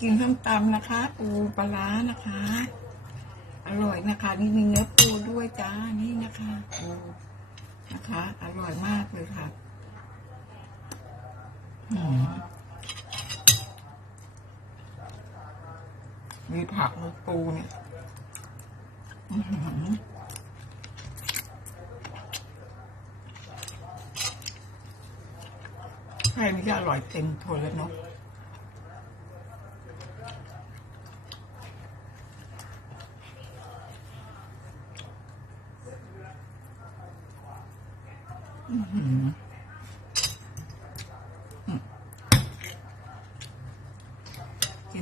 กินส้มตำนะคะ ปูปลานะคะ อร่อยนะคะ นี่มีเนื้อปูด้วยจ้านี่นะคะปูนะคะ อร่อยมากเลยค่ะอืมมีผักมีปูเนี่ยอื้อหือแค่นี้ก็อร่อยเต็มทนแล้วเนาะ กิ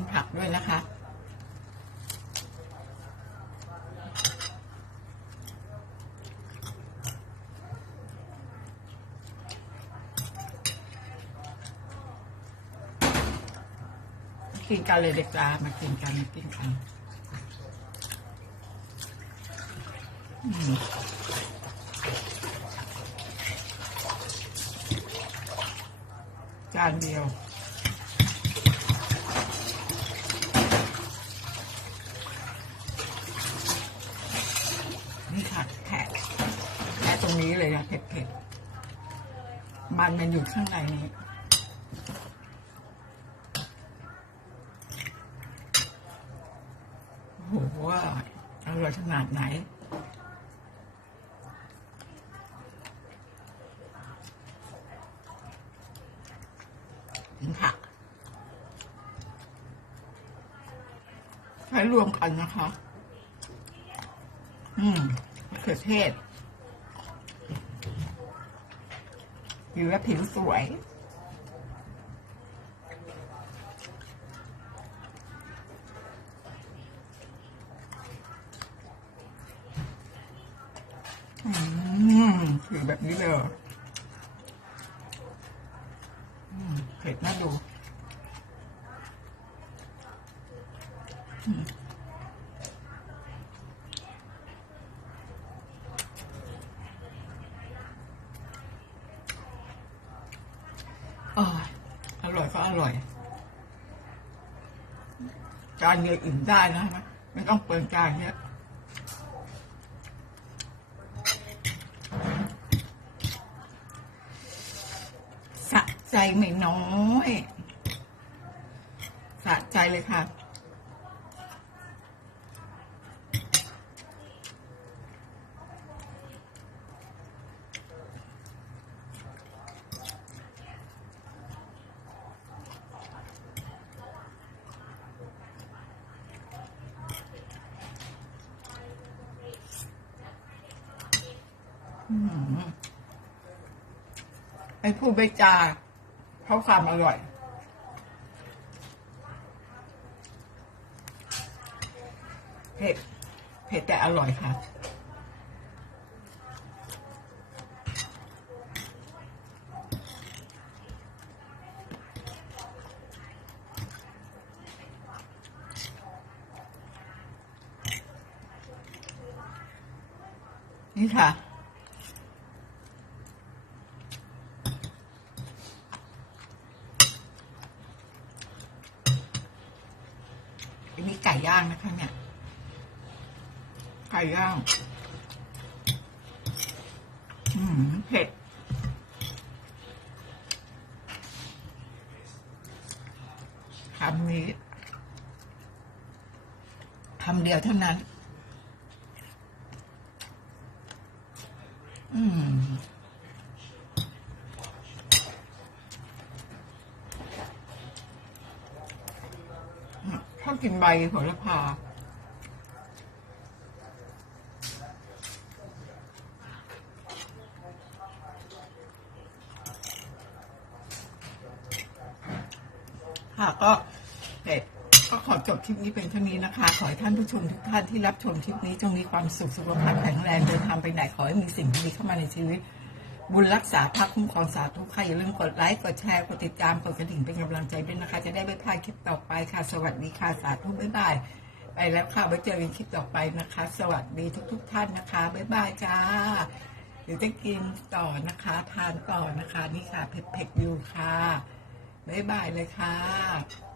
นผักด้วยนะคะ กินกันเลยเด็กจ้ามากินกันมากินกัน อืมจานเดียวนี่ค่ะแผลแผลตรงนี้เลยนะเผ็ดๆมันมันอยู่ข้างในนี้โอ้โหว่าอร่อยขนาดไหน ถึงผักใช้รวมกันนะคะ อืมมะเขือเทศผิวและผิวสวยอืมผิวแบบนี้เลย เผ็ดน่าดูอออร่อยก็อร่อยจานเดียวอิ่มได้นะไม่ต้องเปิดจานเยอะสะ ใจไม่น้อยสะใจเลยค่ะไอ้ผู้ใบจา เพราะความอร่อย เผ็ด เผ็ดแต่อร่อยค่ะ นี่ค่ะ อันนี้ไก่ย่างนะคะเนี่ย ไก่ย่าง อืมเผ็ด คำนี้ คำเดียวเท่านั้น อืม ชอบกินใบโหระพาค่ะก็เด็ดก็ขอจบคลิปนี้เป็นเท่านี้นะคะ ขอให้ท่านผู้ชมทุกท่านที่รับชมคลิปนี้จงมีความสุขสุขภาพแข็งแรงเดินทางไปไหนขอให้มีสิ่งดีเข้ามาในชีวิต บุญรักษาภาคคุ้มครองสาธุค่ะอย่าลืมกดไลค์ กดแชร์ กดติดตาม กดกระดิ่งเป็นกำลังใจด้วยนะคะ จะได้ไม่พลาดคลิปต่อไปค่ะ สวัสดีค่ะ สาธุบ๊ายบาย ไปแล้วค่ะไว้เจอกันคลิปต่อไปนะคะ สวัสดีทุก ๆท่านนะคะบ๊ายบายจ้าเดี๋ยวจะกินต่อนะคะ ทานต่อนะคะ นี่ค่ะเผ็ดๆอยู่ค่ะบ๊ายบายเลยค่ะ